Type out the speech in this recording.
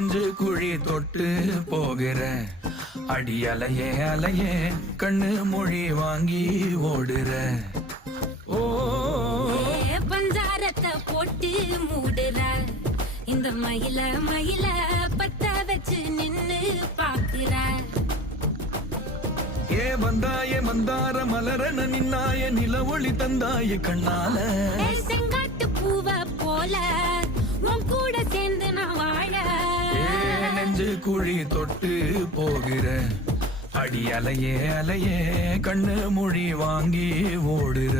நெஞ்சு குழி தொட்டு போகிற அடி அலையே அலையே கண்ணு மொழி வாங்கி ஓடுற ஓ பஞ்சாரத்தை போட்டு மூடுற இந்த மயில மயில பத்த வச்சு நின்னு பாக்குற ஏ வந்தாய மந்தார மலரன நின்னாய நில ஒளி தந்தாய கண்ணால செங்காட்டு பூவ போல உன் கூட சேர்ந்து நான் வாழ நெஞ்சு குழி தொட்டு போகிற அடி அலையே அலையே கண்ணு மொழி வாங்கி ஓடுற